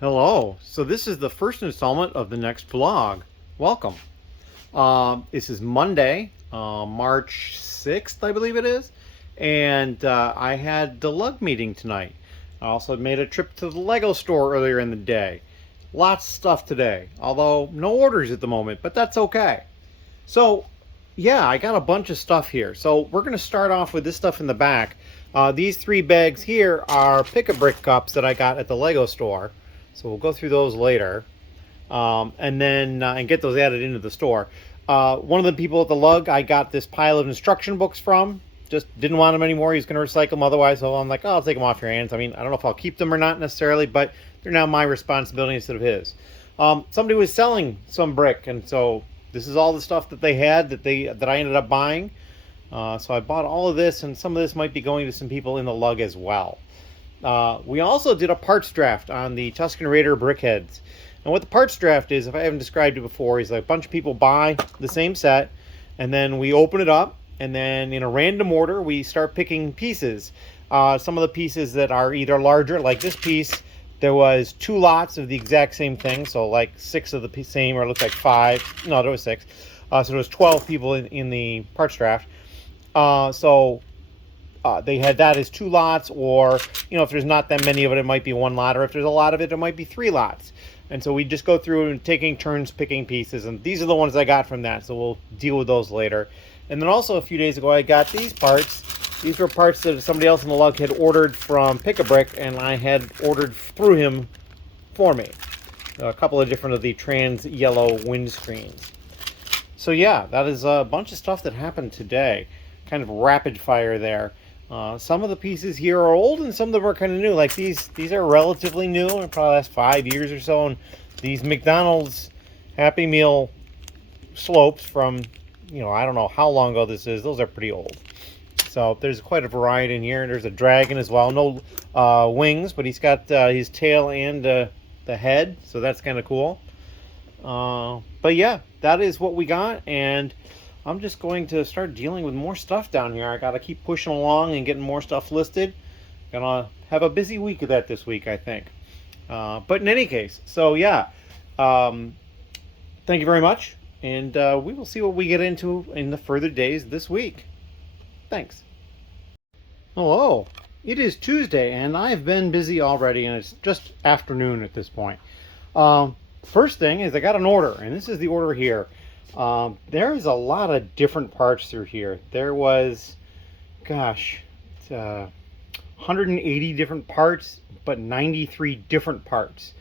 Hello. So this is the first installment of the next vlog. Welcome. This is Monday, March 6th, I believe it is. And I had the lug meeting tonight. I also made a trip to the Lego store earlier in the day. Lots of stuff today, although no orders at the moment, but that's okay. So yeah, I got a bunch of stuff here. So we're going to start off with this stuff in the back. These 3 bags here are pick-a-brick cups that I got at the Lego store. So we'll go through those later, and then and get those added into the store. One of the people at the lug I got this pile of instruction books from. Just didn't want them anymore. He's going to recycle them otherwise. So I'm like, oh, I'll take them off your hands. I mean, I don't know if I'll keep them or not necessarily, but they're now my responsibility instead of his. Somebody was selling some brick, and so this is all the stuff that they had that I ended up buying. So I bought all of this, and some of this might be going to some people in the lug as well. We also did a parts draft on the Tuscan Raider brickheads. And what the parts draft is, if I haven't described it before, is like a bunch of people buy the same set, and then we open it up, and then in a random order, we start picking pieces. Some of the pieces that are either larger, like this piece, there was 2 lots of the exact same thing, so like 6 of the same, or it looks like 5. No, there was 6. So there was 12 people in the parts draft. They had that as 2 lots, or, if there's not that many of it, it might be 1 lot, or if there's a lot of it, it might be 3 lots. And so we just go through and taking turns picking pieces, and these are the ones I got from that, so we'll deal with those later. And then also a few days ago, I got these parts. These were parts that somebody else in the lug had ordered from Pick-a-Brick, and I had ordered through him for me. A couple of different of the trans yellow windscreens. So yeah, that is a bunch of stuff that happened today. Kind of rapid fire there. Some of the pieces here are old, and some of them are kind of new. Like these are relatively new, and probably last 5 years or so. And these McDonald's Happy Meal slopes from, I don't know how long ago this is. Those are pretty old. So there's quite a variety in here. There's a dragon as well. No wings, but he's got his tail and the head, so that's kind of cool. But yeah, that is what we got, and I'm just going to start dealing with more stuff down here. I got to keep pushing along and getting more stuff listed. Gonna have a busy week of that this week, I think. But in any case, so yeah, thank you very much, and we will see what we get into in the further days this week. Thanks. Hello. It is Tuesday, and I've been busy already, and it's just afternoon at this point. First thing is I got an order, and this is the order here. There is a lot of different parts through here. There was, 180 different parts, but 93 different parts.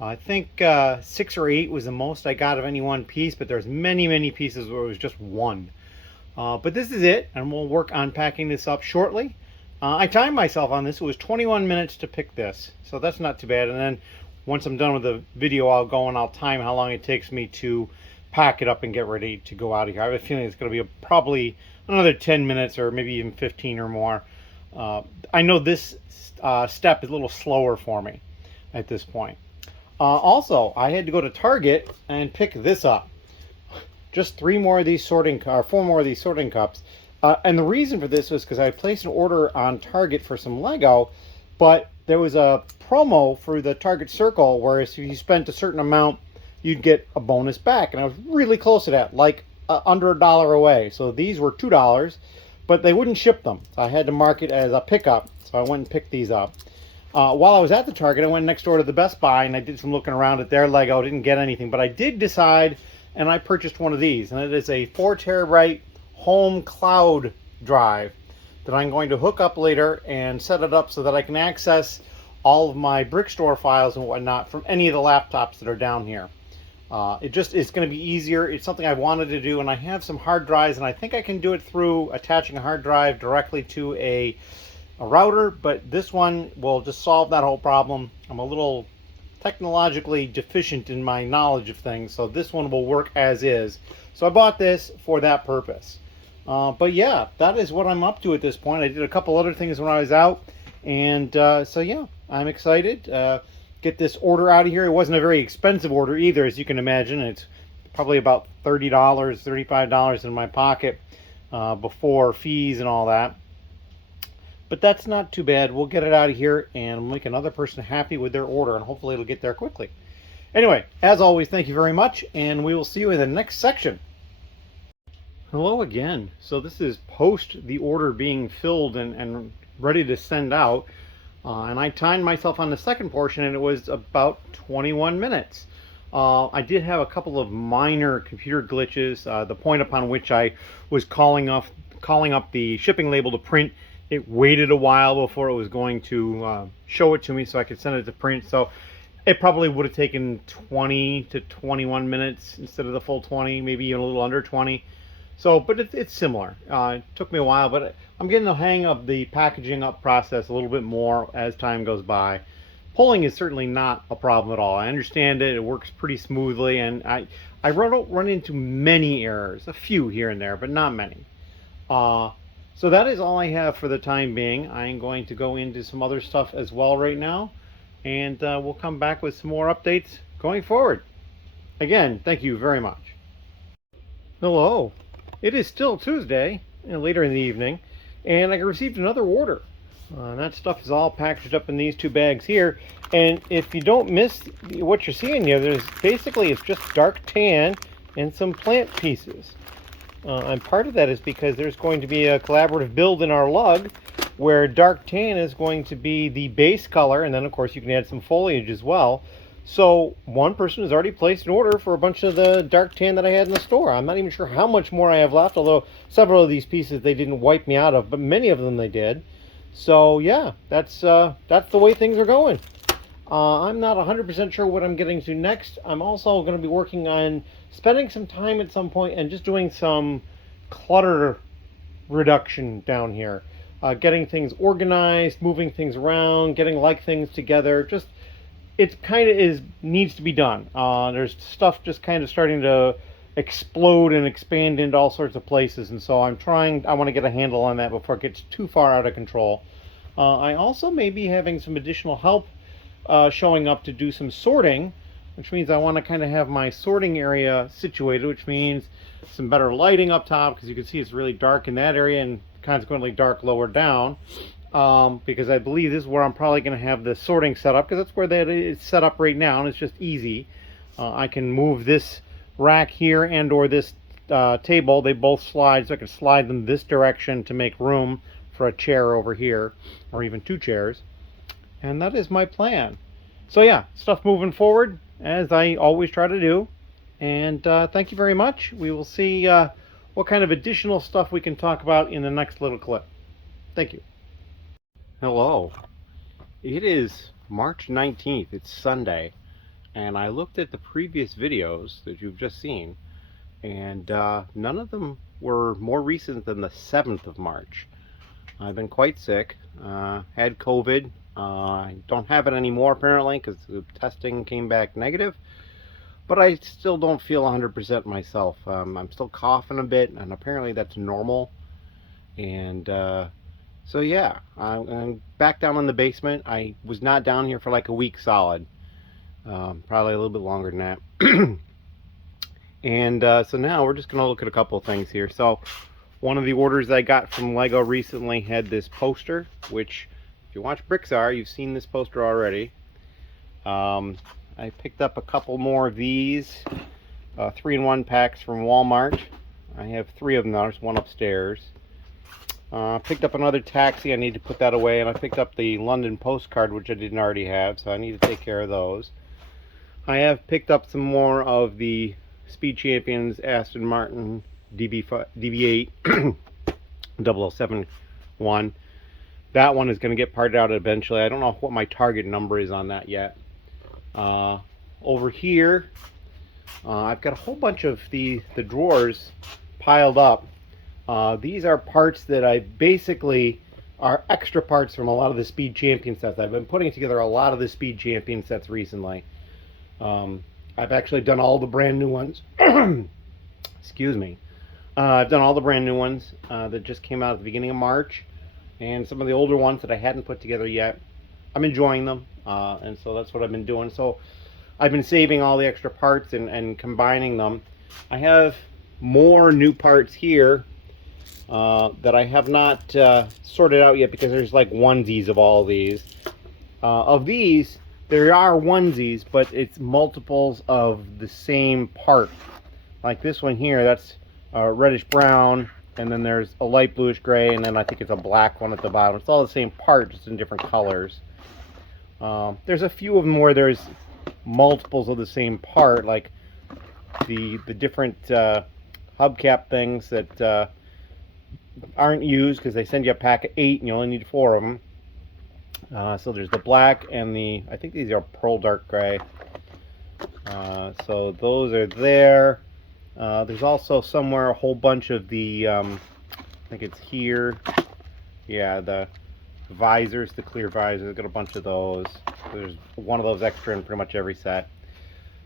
I think 6 or 8 was the most I got of any one piece, but there's many pieces where it was just one. But this is it, and we'll work on packing this up shortly. I timed myself on this. It was 21 minutes to pick this, so that's not too bad. And then once I'm done with the video, I'll go and I'll time how long it takes me to pack it up and get ready to go out of here. I have a feeling it's going to be probably another 10 minutes or maybe even 15 or more. I know this step is a little slower for me at this point. Also, I had to go to Target and pick this up. Just 4 more of these sorting cups. And the reason for this was because I placed an order on Target for some Lego, but there was a promo for the Target Circle where if you spent a certain amount, you'd get a bonus back, and I was really close to that, like under $1 away. So these were $2, but they wouldn't ship them, so I had to mark it as a pickup. So I went and picked these up. While I was at the Target, I went next door to the Best Buy, and I did some looking around at their Lego. Didn't get anything, but I did decide, and I purchased one of these, and it is a 4 terabyte home cloud drive that I'm going to hook up later and set it up so that I can access all of my brick store files and whatnot from any of the laptops that are down here. It's going to be easier. It's something I've wanted to do, and I have some hard drives, and I think I can do it through attaching a hard drive directly to a router, but this one will just solve that whole problem. I'm a little technologically deficient in my knowledge of things, so this one will work as is. So I bought this for that purpose. But yeah, that is what I'm up to at this point. I did a couple other things when I was out, and so yeah, I'm excited. Get this order out of here. It wasn't a very expensive order either, as you can imagine. It's probably about $30, $35 in my pocket before fees and all that. But that's not too bad. We'll get it out of here and make another person happy with their order, and hopefully it'll get there quickly. Anyway, as always, thank you very much, and we will see you in the next section. Hello again. So this is post the order being filled and ready to send out. And I timed myself on the second portion, and it was about 21 minutes. I did have a couple of minor computer glitches. The point upon which I was calling up the shipping label to print, it waited a while before it was going to show it to me so I could send it to print. So it probably would have taken 20 to 21 minutes instead of the full 20, maybe even a little under 20. So, but it's similar. It took me a while, but I'm getting the hang of the packaging up process a little bit more as time goes by. Pulling is certainly not a problem at all. I understand it. It works pretty smoothly, and I don't run into many errors. A few here and there, but not many. So that is all I have for the time being. I am going to go into some other stuff as well right now, and we'll come back with some more updates going forward. Again, thank you very much. Hello. It is still Tuesday, later in the evening, and I received another order. That stuff is all packaged up in these two bags here, and if you don't miss what you're seeing here, there's basically it's just dark tan and some plant pieces. And part of that is because there's going to be a collaborative build in our lug where dark tan is going to be the base color, and then of course you can add some foliage as well. So one person has already placed an order for a bunch of the dark tan that I had in the store. I'm not even sure how much more I have left, although several of these pieces they didn't wipe me out of, but many of them they did. So yeah, that's the way things are going. I'm not 100% sure what I'm getting to next. I'm also going to be working on spending some time at some point and just doing some clutter reduction down here. Getting things organized, moving things around, getting things together, just it kind of needs to be done. There's stuff just kind of starting to explode and expand into all sorts of places, and so I want to get a handle on that before it gets too far out of control. I also may be having some additional help showing up to do some sorting, which means I want to kind of have my sorting area situated, which means some better lighting up top, because you can see it's really dark in that area and consequently dark lower down. Because I believe this is where I'm probably going to have the sorting set up, because that's where that is set up right now, and it's just easy. I can move this rack here and or this table. They both slide, so I can slide them this direction to make room for a chair over here, or even two chairs. And that is my plan. So yeah, stuff moving forward, as I always try to do. And thank you very much. We will see what kind of additional stuff we can talk about in the next little clip. Thank you. Hello. It is March 19th. It's Sunday, and I looked at the previous videos that you've just seen, and none of them were more recent than the 7th of March. I've been quite sick, had COVID. I don't have it anymore apparently because the testing came back negative, but I still don't feel 100% myself. I'm still coughing a bit, and apparently that's normal. And so yeah, I'm back down in the basement. I was not down here for like a week solid, probably a little bit longer than that. And so now we're just gonna look at a couple of things here. So one of the orders I got from Lego recently had this poster, which if you watch Bricksar, you've seen this poster already. I picked up a couple more of these 3-in-1 packs from Walmart. I have 3 of them now. There's one upstairs. Picked up another taxi. I need to put that away, and I picked up the London postcard, which I didn't already have, so I need to take care of those. I have picked up some more of the Speed Champions Aston Martin DB8 007 one. That one is going to get parted out eventually. I don't know what my target number is on that yet. Over here, I've got a whole bunch of the drawers piled up. These are parts that I basically are extra parts from a lot of the Speed Champion sets. I've been putting together a lot of the Speed Champion sets recently. I've actually done all the brand new ones. Excuse me. I've done all the brand new ones that just came out at the beginning of March, and some of the older ones that I hadn't put together yet. I'm enjoying them, and so that's what I've been doing. So I've been saving all the extra parts and combining them. I have more new parts here that I have not sorted out yet because there's like onesies of all these. Of these, there are onesies, but it's multiples of the same part. Like this one here, that's reddish brown, and then there's a light bluish gray, and then I think it's a black one at the bottom. It's all the same part, just in different colors. There's a few of them where there's multiples of the same part, like the different hubcap things that aren't used because they send you a pack of 8 and you only need 4 of them. So there's the black and I think these are pearl dark gray. So those are there. There's also somewhere a whole bunch of the, I think it's here. Yeah, the visors, the clear visors. I've got a bunch of those. There's one of those extra in pretty much every set.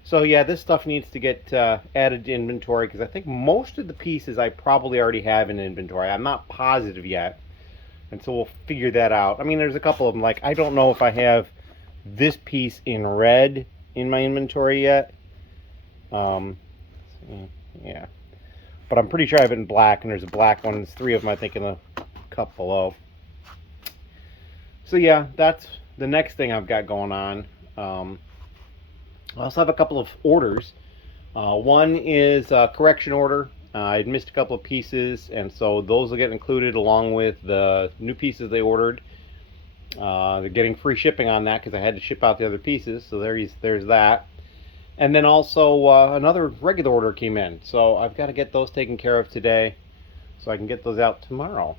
So yeah, this stuff needs to get added to inventory because I think most of the pieces I probably already have in inventory. I'm not positive yet, and so we'll figure that out. I mean, there's a couple of them, like I don't know if I have this piece in red in my inventory yet. Yeah, but I'm pretty sure I have it in black, and there's a black one. There's 3 of them, I think, in the cup below. So yeah, that's the next thing I've got going on. I also have a couple of orders. One is a correction order. I'd missed a couple of pieces, and so those will get included along with the new pieces they ordered. They're getting free shipping on that because I had to ship out the other pieces, so there's that. And then also another regular order came in, so I've got to get those taken care of today so I can get those out tomorrow.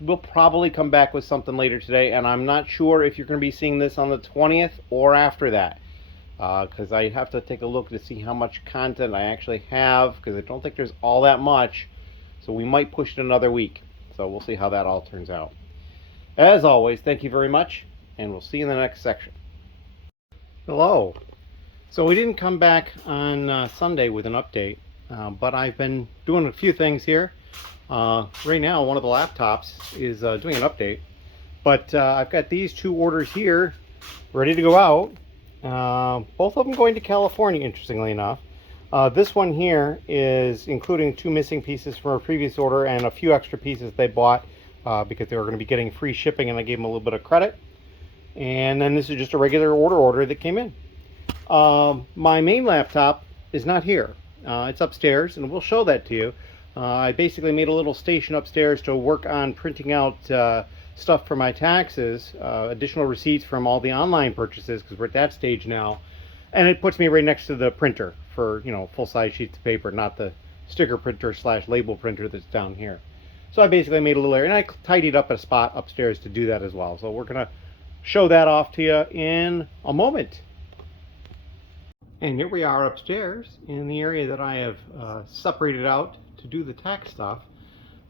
We'll probably come back with something later today, and I'm not sure if you're going to be seeing this on the 20th or after that, because I have to take a look to see how much content I actually have, because I don't think there's all that much, so we might push it another week. So we'll see how that all turns out. As always, thank you very much, and we'll see you in the next section. Hello. So we didn't come back on Sunday with an update, but I've been doing a few things here. Right now, one of the laptops is doing an update, but I've got these 2 orders here ready to go out. Both of them going to California, interestingly enough. This one here is including 2 missing pieces from a previous order and a few extra pieces they bought because they were going to be getting free shipping, and I gave them a little bit of credit. And then this is just a regular order that came in. My main laptop is not here. It's upstairs, and we'll show that to you. I basically made a little station upstairs to work on printing out stuff for my taxes, additional receipts from all the online purchases, because we're at that stage now. And it puts me right next to the printer for, full-size sheets of paper, not the sticker printer / label printer that's down here. So I basically made a little area, and I tidied up a spot upstairs to do that as well. So we're going to show that off to you in a moment. And here we are upstairs in the area that I have separated out to do the tax stuff.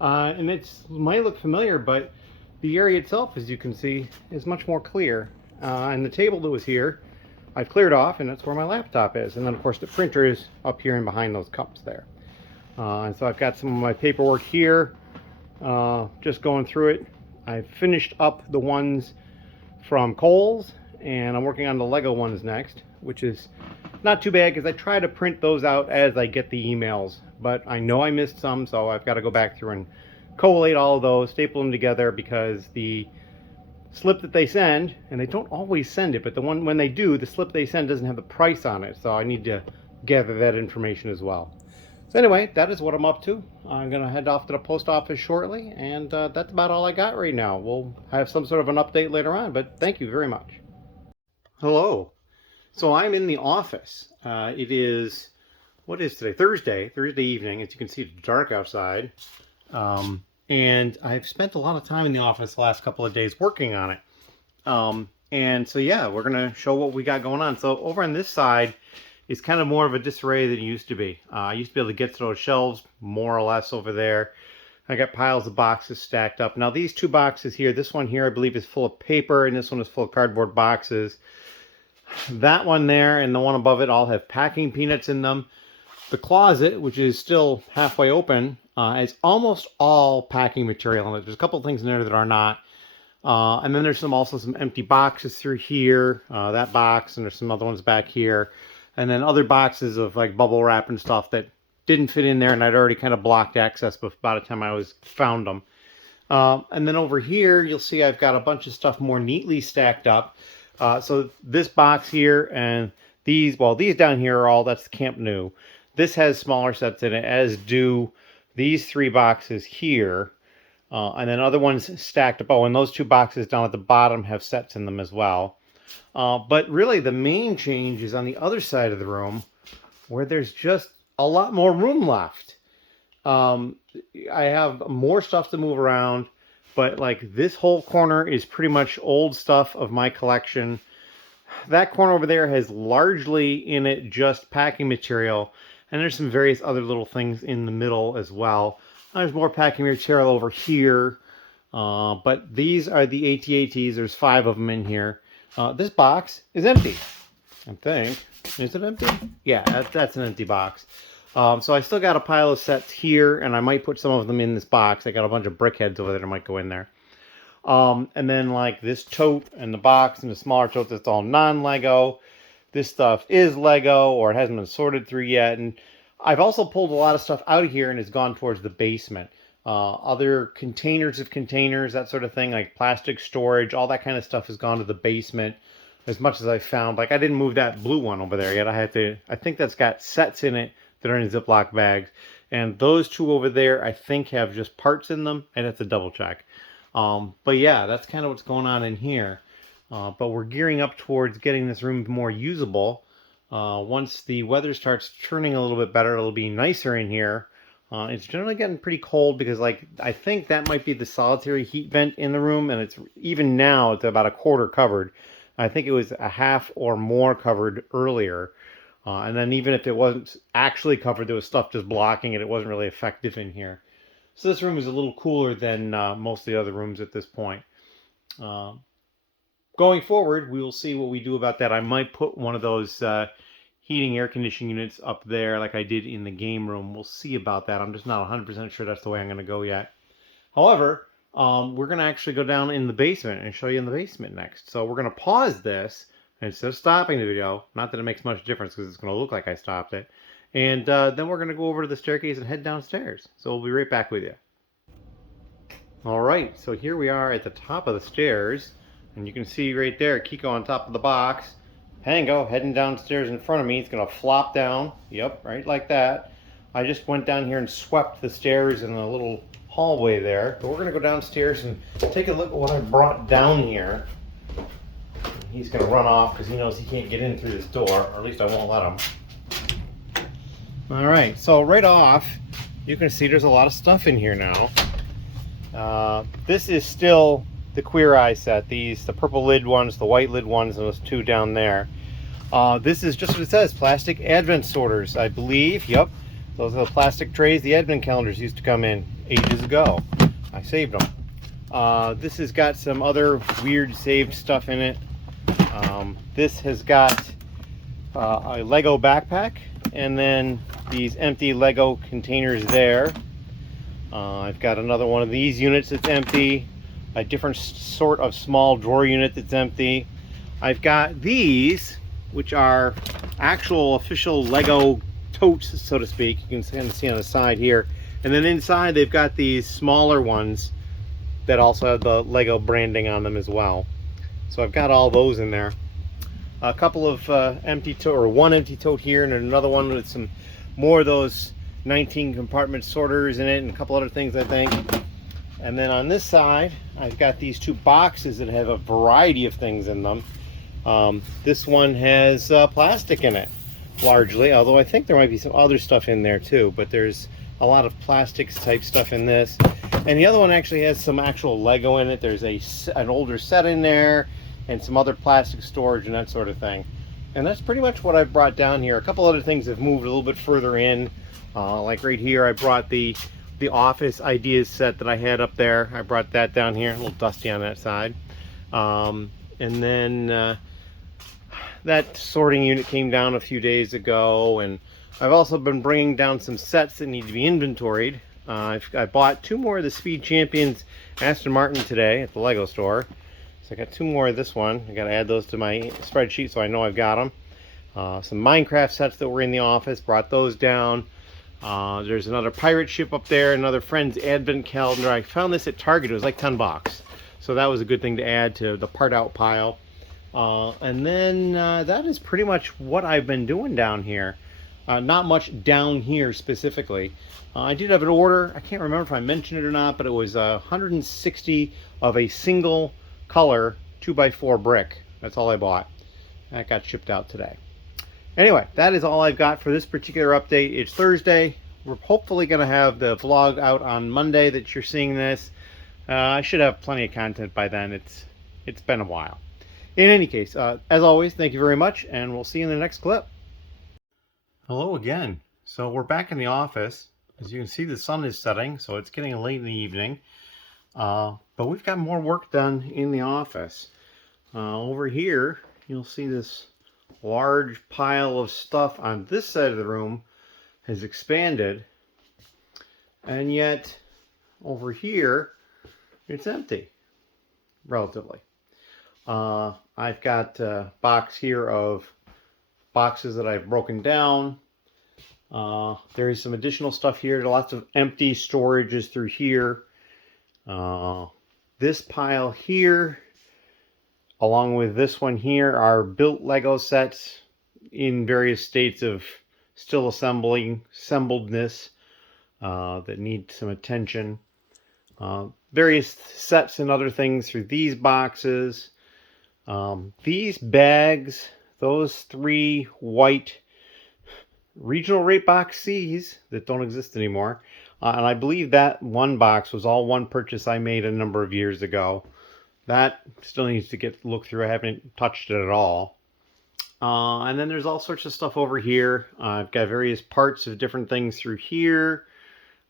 And it might look familiar, but the area itself, as you can see, is much more clear. And the table that was here, I've cleared off, and that's where my laptop is. And then, of course, the printer is up here and behind those cups there. And so I've got some of my paperwork here, just going through it. I've finished up the ones from Kohl's, and I'm working on the Lego ones next, which is not too bad because I try to print those out as I get the emails, but I know I missed some, so I've got to go back through and collate all of those, staple them together, because the slip that they send, and they don't always send it, but the one when they do, the slip they send doesn't have the price on it, so I need to gather that information as well. So anyway, that is what I'm up to. I'm going to head off to the post office shortly, and that's about all I got right now. We'll have some sort of an update later on, but thank you very much. Hello. So I'm in the office. It is, what is today? Thursday evening. As you can see, it's dark outside. And I've spent a lot of time in the office the last couple of days working on it. And so yeah, we're going to show what we got going on. So over on this side is kind of more of a disarray than it used to be. I used to be able to get to those shelves more or less over there. I got piles of boxes stacked up. Now these 2 boxes here, this one here I believe is full of paper, and this one is full of cardboard boxes. That one there and the one above it all have packing peanuts in them. The closet, which is still halfway open, is almost all packing material in it. There's a couple of things in there that are not. And then there's also some empty boxes through here, that box, and there's some other ones back here. And then other boxes of like bubble wrap and stuff that didn't fit in there, and I'd already kind of blocked access by the time I found them. And then over here, you'll see I've got a bunch of stuff more neatly stacked up. So this box here and these down here are all, that's Camp New. This has smaller sets in it, as do these 3 boxes here. And then other ones stacked up. Oh, and those 2 boxes down at the bottom have sets in them as well. But really the main change is on the other side of the room, where there's just a lot more room left. I have more stuff to move around, but like this whole corner is pretty much old stuff of my collection. That corner over there has largely in it just packing material, and there's some various other little things in the middle as well. There's more packing material over here, but these are the AT-ATs. There's 5 of them in here. This box is empty, I think. Is it empty? Yeah, that's an empty box. So I still got a pile of sets here, and I might put some of them in this box. I got a bunch of brick heads over there that might go in there. And then like this tote and the box and the smaller tote, that's all non-Lego. This stuff is Lego, or it hasn't been sorted through yet. And I've also pulled a lot of stuff out of here and it's gone towards the basement. Other containers of containers, that sort of thing, like plastic storage, all that kind of stuff has gone to the basement as much as I found. Like I didn't move that blue one over there yet. I think that's got sets in it that are in Ziploc bags. And those 2 over there, I think have just parts in them. I'd have to double check. But yeah, that's kind of what's going on in here. But we're gearing up towards getting this room more usable. Once the weather starts turning a little bit better, it'll be nicer in here. It's generally getting pretty cold because, like, I think that might be the solitary heat vent in the room, and it's even now it's about a quarter covered. I think it was a half or more covered earlier. And then even if it wasn't actually covered, there was stuff just blocking it. It wasn't really effective in here. So this room is a little cooler than most of the other rooms at this point. Going forward, we will see what we do about that. I might put one of those heating air conditioning units up there like I did in the game room. We'll see about that. I'm just not 100% sure that's the way I'm going to go yet. However, we're going to actually go down in the basement and show you in the basement next. So we're going to pause this instead of stopping the video. Not that it makes much difference because it's going to look like I stopped it. And then we're going to go over to the staircase and head downstairs. So we'll be right back with you. All right, so here we are at the top of the stairs. And you can see right there, Kiko on top of the box. Pango heading downstairs in front of me. It's going to flop down. Yep, right like that. I just went down here and swept the stairs in a little hallway there. But we're going to go downstairs and take a look at what I brought down here. He's going to run off because he knows he can't get in through this door. Or at least I won't let him. All right, so right off, you can see there's a lot of stuff in here now. This is still the Queer Eye set. The purple lid ones, the white lid ones, and those 2 down there. This is just what it says, plastic advent sorters, I believe. Yep, those are the plastic trays the advent calendars used to come in ages ago. I saved them. This has got some other weird saved stuff in it. This has got a Lego backpack, and then these empty Lego containers there. I've got another one of these units that's empty. A different sort of small drawer unit that's empty. I've got these, which are actual official Lego totes, so to speak. You can kind of see on the side here. And then inside they've got these smaller ones that also have the Lego branding on them as well. So I've got all those in there. A couple of empty tote, or one empty tote here, and another one with some more of those 19 compartment sorters in it, and a couple other things, I think. And then on this side, I've got these 2 boxes that have a variety of things in them. This one has plastic in it, largely, although I think there might be some other stuff in there too, but there's a lot of plastics type stuff in this. And the other one actually has some actual Lego in it. There's an older set in there, and some other plastic storage and that sort of thing. And that's pretty much what I've brought down here. A couple other things have moved a little bit further in. Like right here, I brought the office ideas set that I had up there. I brought that down here, a little dusty on that side. And then that sorting unit came down a few days ago, and I've also been bringing down some sets that need to be inventoried. I bought 2 more of the Speed Champions Aston Martin today at the Lego store. So I got 2 more of this one. I got to add those to my spreadsheet so I know I've got them. Some Minecraft sets that were in the office, brought those down. There's another pirate ship up there, another friend's advent calendar. I found this at Target. It was like 10 bucks. So that was a good thing to add to the part out pile. And then that is pretty much what I've been doing down here. Not much down here specifically. I did have an order. I can't remember if I mentioned it or not, but it was 160 of a single color 2x4 brick. That's all I bought. That got shipped out today. Anyway, that is all I've got for this particular update. It's Thursday. We're hopefully going to have the vlog out on Monday that you're seeing this. I should have plenty of content by then. It's been a while. In any case, as always, thank you very much, and we'll see you in the next clip. Hello again. So we're back in the office. As you can see, the sun is setting, so it's getting late in the evening. But we've got more work done in the office. Over here, you'll see this large pile of stuff on this side of the room has expanded, and yet over here it's empty, relatively. I've got a box here of boxes that I've broken down. There is some additional stuff here. Lots of empty storages through here. This pile here, along with this one here, are built Lego sets in various states of still assembledness that need some attention. Various sets and other things through these boxes. These bags, those 3 white regional rate box C's that don't exist anymore. And I believe that one box was all one purchase I made a number of years ago. That still needs to get looked through. I haven't touched it at all. And then there's all sorts of stuff over here. I've got various parts of different things through here.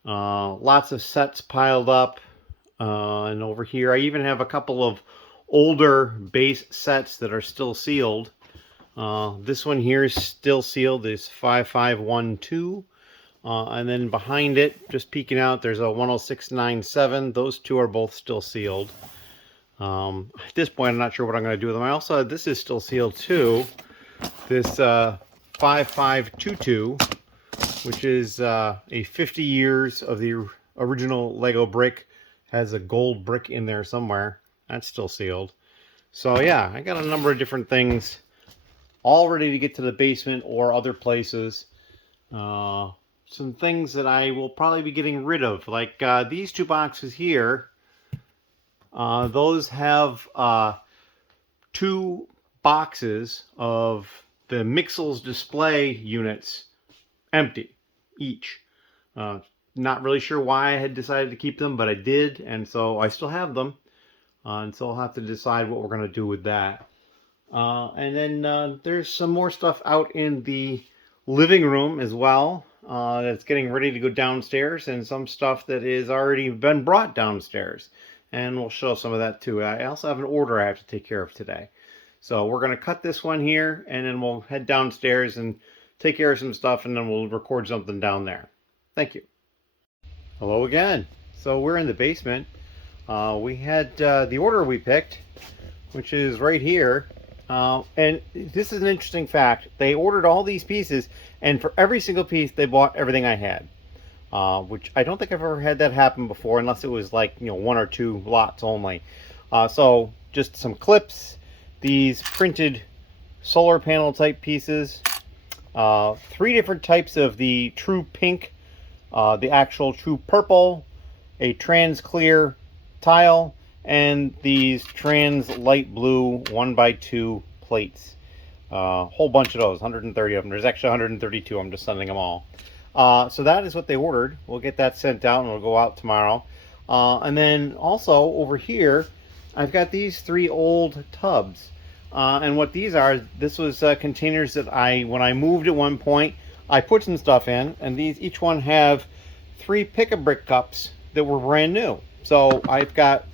Lots of sets piled up. And over here I even have a couple of older base sets that are still sealed. This one here is still sealed. This 5512. And then behind it, just peeking out, there's a 10697. Those two are both still sealed. At this point, I'm not sure what I'm going to do with them. I also, this is still sealed too. This 5522, which is a 50 years of the original Lego brick, has a gold brick in there somewhere. That's still sealed. So yeah, I got a number of different things all ready to get to the basement or other places. Some things that I will probably be getting rid of, like these 2 boxes here. Those have 2 boxes of the Mixels display units empty each. Not really sure why I had decided to keep them, but I did, and so I still have them. And so I'll have to decide what we're going to do with that. And then there's some more stuff out in the living room as well. That's getting ready to go downstairs, and some stuff that is already been brought downstairs. And we'll show some of that too. I also have an order I have to take care of today. So we're going to cut this one here, and then we'll head downstairs and take care of some stuff, and then we'll record something down there. Thank you. Hello again. So we're in the basement. We had the order we picked, which is right here. And this is an interesting fact. They ordered all these pieces, and for every single piece, they bought everything I had. Which I don't think I've ever had that happen before, unless it was like, 1 or 2 lots only. So just some clips, these printed solar panel type pieces, 3 different types of the true pink, the actual true purple, a trans clear tile, and these trans light blue 1x2 plates. A whole bunch of those, 130 of them. There's actually 132. I'm just sending them all. So that is what they ordered. We'll get that sent out, and it'll go out tomorrow. And then also over here, I've got these 3 old tubs. And what these are, this was containers that when I moved at one point, I put some stuff in, and these each one have 3 pick-a-brick cups that were brand new. So I've got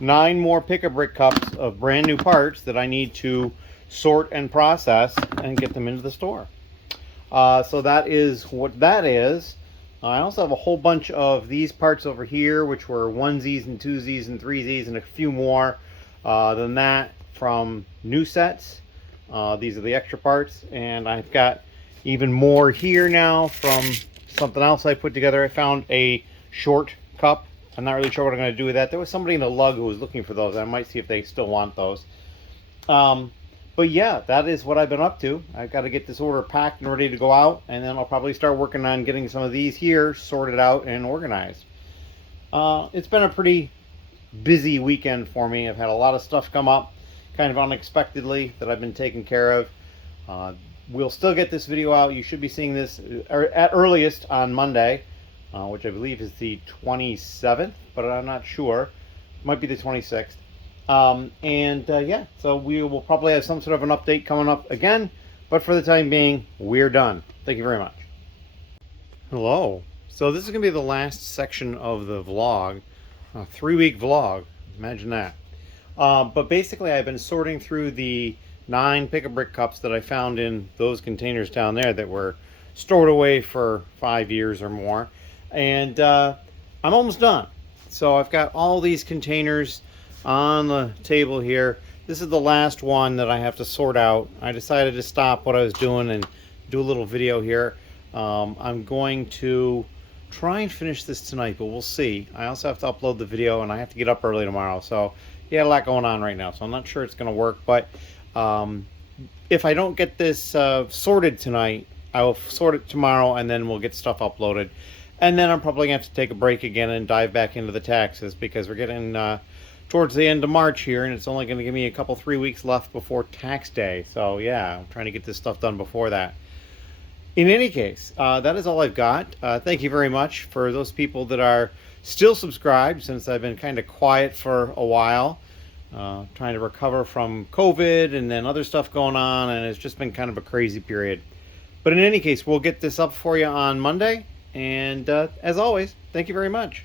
9 more pick-a-brick cups of brand new parts that I need to sort and process and get them into the store. So that is what that is. I also have a whole bunch of these parts over here, which were 1Zs and 2Zs and 3Zs and a few more than that from new sets. These are the extra parts, and I've got even more here now from something else I put together. I found a short cup. I'm not really sure what I'm going to do with that. There was somebody in the lug who was looking for those. I might see if they still want those. But yeah, that is what I've been up to. I've got to get this order packed and ready to go out, and then I'll probably start working on getting some of these here sorted out and organized. It's been a pretty busy weekend for me. I've had a lot of stuff come up kind of unexpectedly that I've been taking care of. We'll still get this video out. You should be seeing this at earliest on Monday, which I believe is the 27th, but I'm not sure. It might be the 26th. Yeah, so we will probably have some sort of an update coming up again, but for the time being, we're done. Thank you very much. Hello. So this is going to be the last section of the vlog, a 3-week vlog. Imagine that. But basically, I've been sorting through the 9 pick-a-brick cups that I found in those containers down there that were stored away for 5 years or more, and I'm almost done. So I've got all these containers on the table here. This is the last one that I have to sort out. I decided to stop what I was doing and do a little video here. I'm going to try and finish this tonight, but we'll see. I also have to upload the video, and I have to get up early tomorrow, so yeah, a lot going on right now, so I'm not sure it's going to work. But if I don't get this sorted tonight, I will sort it tomorrow, and then we'll get stuff uploaded. And then I'm probably going to have to take a break again and dive back into the taxes, because we're getting towards the end of March here, and it's only going to give me a couple 3 weeks left before tax day. So yeah, I'm trying to get this stuff done before that. In any case, that is all I've got. Thank you very much for those people that are still subscribed, since I've been kind of quiet for a while, trying to recover from COVID and then other stuff going on, and it's just been kind of a crazy period. But in any case, we'll get this up for you on Monday, and as always, thank you very much.